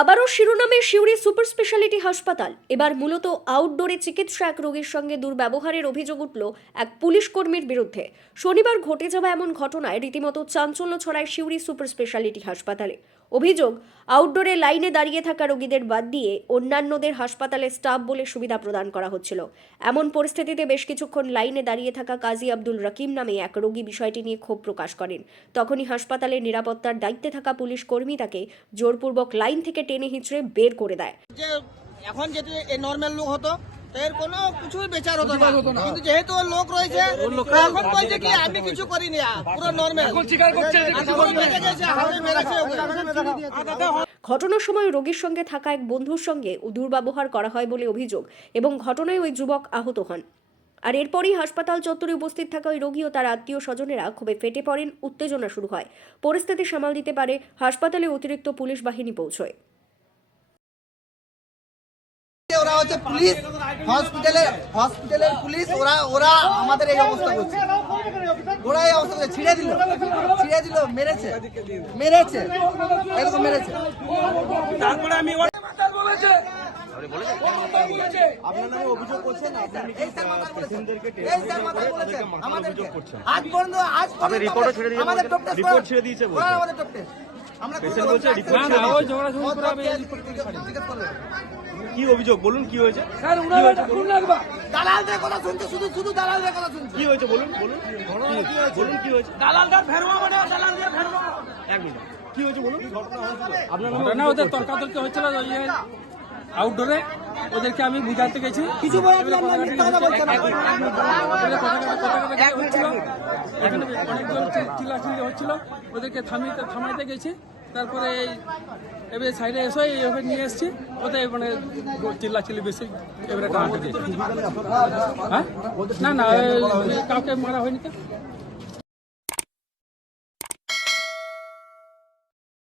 আবারও শিরোনামে Suri super speciality হাসপাতাল। এবার মূলত আউটডোরে চিকিৎসা এক রোগীর সঙ্গে দুর্ব্যবহারের অভিযোগ উঠল এক পুলিশ কর্মীর বিরুদ্ধে। শনিবার ঘটে যাওয়া এমন ঘটনায় রীতিমতো চাঞ্চল্য ছড়ায় সিউড়ি সুপার স্পেশালিটি হাসপাতালে। অভিযোগ, আউটডোরে লাইনে দাঁড়িয়ে থাকা রোগীদের বাদ দিয়ে অন্যান্যদের হাসপাতালে স্টাফ বলে সুবিধা প্রদান করা হচ্ছিল। এমন পরিস্থিতিতে বেশ কিছুক্ষণ লাইনে দাঁড়িয়ে থাকা কাজী আব্দুল রাকিম নামে এক রোগী বিষয়টি নিয়ে ক্ষোভ প্রকাশ করেন। তখনই হাসপাতালের নিরাপত্তার দায়িত্বে থাকা পুলিশ কর্মী তাকে জোরপূর্বক লাইন থেকে টেনে হিঁচড়ে বের করে দেয়। এখন যদি এই নরমাল লোক হতো এর কোনো কিছুই বিচার হতো না, কিন্তু যেহেতু ওর লোক রয়েছে এখন বলছে কি আমি কিছু করিনি, পুরো নরমাল স্বীকার করছে। ঘটনার সময় রোগীর সঙ্গে থাকা এক বন্ধুর সঙ্গে দুর্ব্যবহার করা হয় বলে অভিযোগ এবং ঘটনায় ওই যুবক আহত হন। আর এরপরই হাসপাতাল চত্বরে উপস্থিত থাকা ওই রোগী ও তার আত্মীয় স্বজনেরা ক্ষোভে ফেটে পড়েন। উত্তেজনা শুরু হয়। পরিস্থিতি সামাল দিতে পারে হাসপাতালে অতিরিক্ত পুলিশ বাহিনী পৌঁছয়। ওরা হচ্ছে পুলিশ, হসপিটালের পুলিশ, ওরা আমাদের এই অবস্থা করছে। ওরা এই অবস্থা করছে, ছিঁড়ে দিল, মেরেছে এরকম মেরেছে। তারপরে আমি আপনার নামে অভিযোগ করছেন, আজ পর্যন্ত আমাদের রিপোর্ট ছেড়ে দিয়েছে, আমাদের টপ টেস্ট আমরা কি অভিযোগ বলুন, কি হয়েছে? দালালদের কথা শুনতে, শুধু দালালদের কথা শুনতে। কি হয়েছে বলুন কি হয়েছে? দালালদের ফেরমা মানে দালালদের ফেরমা। এক মিনিট, কি হয়েছে বলুন? ঘটনা ওদের তর্কাতর্কি হচ্ছিল আউটডোরে, ওদেরকে আমি বুঝাতে গেছি কিছু হচ্ছিল, এখানে অনেকজন চিল্লাচিল্লি হচ্ছিল, ওদেরকে থামাইতে গেছি। তারপরে এবারে সাইডে এসে এইভাবে নিয়ে এসছি, ওদের মানে চিল্লাচিল্লি বেশি এবারে টানাতে দিয়েছি। হ্যাঁ, না কাউকে মারা হয়নি তো।